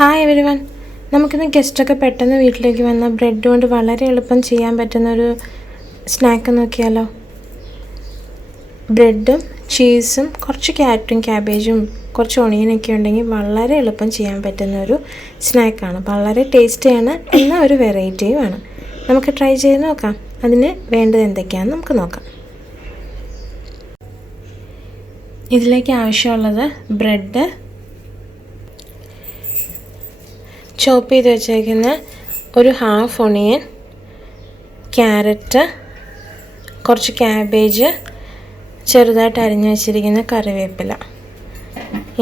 Hi everyone, നമുക്കിന്ന് ഗസ്റ്റൊക്കെ പെട്ടെന്ന് വീട്ടിലേക്ക് വന്ന ബ്രെഡ് കൊണ്ട് വളരെ എളുപ്പം ചെയ്യാൻ പറ്റുന്നൊരു സ്നാക്ക് നോക്കിയാലോ. ബ്രെഡും ചീസും കുറച്ച് ക്യാരറ്റും ക്യാബേജും കുറച്ച് ഒണിയനൊക്കെ ഉണ്ടെങ്കിൽ വളരെ എളുപ്പം ചെയ്യാൻ പറ്റുന്നൊരു സ്നാക്കാണ്. വളരെ ടേസ്റ്റിയാണ്, എന്നാൽ ഒരു വെറൈറ്റിയുമാണ്. നമുക്ക് ട്രൈ ചെയ്ത് നോക്കാം. അതിന് വേണ്ടത് എന്തൊക്കെയാണെന്ന് നമുക്ക് നോക്കാം. ഇതിലേക്ക് ആവശ്യമുള്ളത് ബ്രെഡ്, ചോപ്പ് ചെയ്ത് വെച്ചേക്കുന്ന ഒരു ഹാഫ് ഒണിയൻ, ക്യാരറ്റ്, കുറച്ച് ക്യാബേജ്, ചെറുതായിട്ട് അരിഞ്ഞു വെച്ചിരിക്കുന്ന കറിവേപ്പില.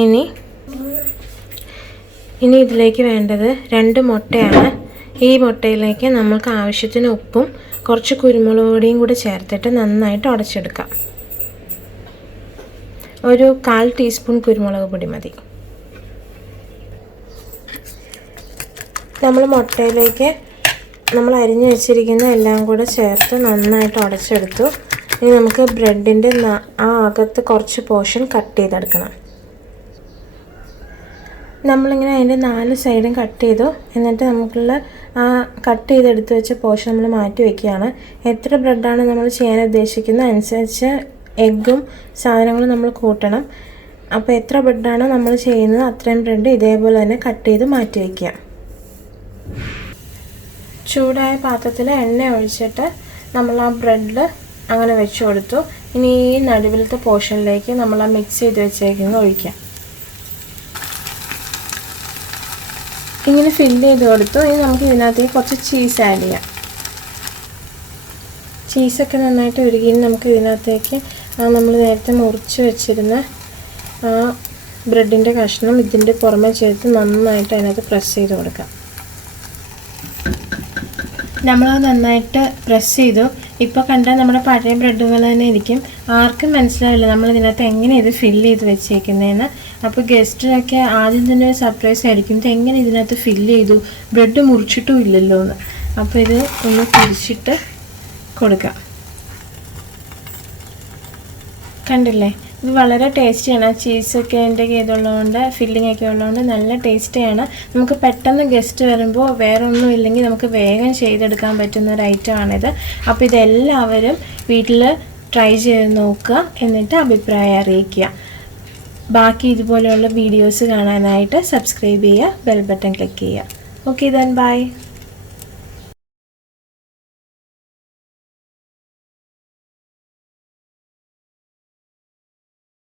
ഇനി ഇതിലേക്ക് വേണ്ടത് 2 മുട്ടയാണ്. ഈ മുട്ടയിലേക്ക് നമുക്ക് ആവശ്യത്തിന് ഉപ്പും കുറച്ച് കുരുമുളക് പൊടിയും കൂടി ചേർത്തിട്ട് നന്നായിട്ട് ഉടച്ചെടുക്കാം. ഒരു 1/4 ടീസ്പൂൺ കുരുമുളക് പൊടി മതി. നമ്മൾ മുട്ടയിലേക്ക് നമ്മൾ അരിഞ്ഞു വെച്ചിരിക്കുന്ന എല്ലാം കൂടെ ചേർത്ത് നന്നായിട്ട് ഉടച്ചെടുത്തു. ഇനി നമുക്ക് ബ്രെഡിൻ്റെ ആ അകത്ത് കുറച്ച് പോർഷൻ കട്ട് ചെയ്തെടുക്കണം. നമ്മളിങ്ങനെ അതിൻ്റെ 4 സൈഡും കട്ട് ചെയ്തു. എന്നിട്ട് നമുക്കുള്ള ആ കട്ട് ചെയ്തെടുത്ത് വെച്ച പോർഷൻ നമ്മൾ മാറ്റി വയ്ക്കുകയാണ്. എത്ര ബ്രെഡാണ് നമ്മൾ ചെയ്യാൻ ഉദ്ദേശിക്കുന്നത് അനുസരിച്ച് എഗ്ഗും സാധനങ്ങളും നമ്മൾ കൂട്ടണം. അപ്പോൾ എത്ര ബ്രെഡാണ് നമ്മൾ ചെയ്യുന്നത് അത്രയും ബ്രെഡ് ഇതേപോലെ തന്നെ കട്ട് ചെയ്ത് മാറ്റി വയ്ക്കുക. ചൂടായ പാത്രത്തിൽ എണ്ണ ഒഴിച്ചിട്ട് നമ്മൾ ആ ബ്രെഡ് അങ്ങനെ വെച്ച് കൊടുത്തു. ഇനി ഈ നടുവിലത്തെ പോർഷനിലേക്ക് നമ്മൾ ആ മിക്സ് ചെയ്ത് വെച്ചേക്കുന്നത് ഒഴിക്കാം. ഇങ്ങനെ ഫില്ല് ചെയ്ത് കൊടുത്തു. ഇനി നമുക്ക് ഇതിനകത്തേക്ക് കുറച്ച് ചീസ് ആഡ് ചെയ്യാം. ചീസൊക്കെ നന്നായിട്ട് ഉരുകി നമുക്ക് ഇതിനകത്തേക്ക് നമ്മൾ നേരത്തെ മുറിച്ച് വെച്ചിരുന്ന ആ ബ്രെഡിൻ്റെ കഷ്ണം ഇതിൻ്റെ പുറമെ ചേർത്ത് നന്നായിട്ട് അതിനകത്ത് പ്രസ് ചെയ്ത് കൊടുക്കാം. നമ്മളത് നന്നായിട്ട് പ്രസ് ചെയ്തു. ഇപ്പോൾ കണ്ടാൽ നമ്മുടെ പഴയ ബ്രെഡ് പോലെ തന്നെ ഇരിക്കും. ആർക്കും മനസ്സിലാവില്ല നമ്മൾ ഇതിനകത്ത് എങ്ങനെ ഇത് ഫില്ല് ചെയ്ത് വെച്ചേക്കുന്നതെന്ന്. അപ്പോൾ ഗസ്റ്റിനൊക്കെ ആദ്യം തന്നെ ഒരു സർപ്രൈസ് ആയിരിക്കും, ഇത് എങ്ങനെ ഇതിനകത്ത് ഫില്ല് ചെയ്തു, ബ്രെഡ് മുറിച്ചിട്ടും ഇല്ലല്ലോ എന്ന്. അപ്പോൾ ഇത് ഒന്ന് തിരിച്ചിട്ട് കൊടുക്കാം. കണ്ടില്ലേ, ഇത് വളരെ ടേസ്റ്റിയാണ്. ചീസൊക്കെ എൻ്റെ ഇതുള്ളതുകൊണ്ട് ഫില്ലിംഗ് ഒക്കെ ഉള്ളതുകൊണ്ട് നല്ല ടേസ്റ്റിയാണ്. നമുക്ക് പെട്ടെന്ന് ഗസ്റ്റ് വരുമ്പോൾ വേറെ ഒന്നും ഇല്ലെങ്കിൽ നമുക്ക് വേഗം ചെയ്തെടുക്കാൻ പറ്റുന്ന ഒരു ഐറ്റമാണിത്. അപ്പോൾ ഇതെല്ലാവരും വീട്ടിൽ ട്രൈ ചെയ്ത് നോക്കുക, എന്നിട്ട് അഭിപ്രായം അറിയിക്കുക. ബാക്കി ഇതുപോലെയുള്ള വീഡിയോസ് കാണാനായിട്ട് സബ്സ്ക്രൈബ് ചെയ്യുക, ബെൽ ബട്ടൺ ക്ലിക്ക് ചെയ്യുക. Okay then bye.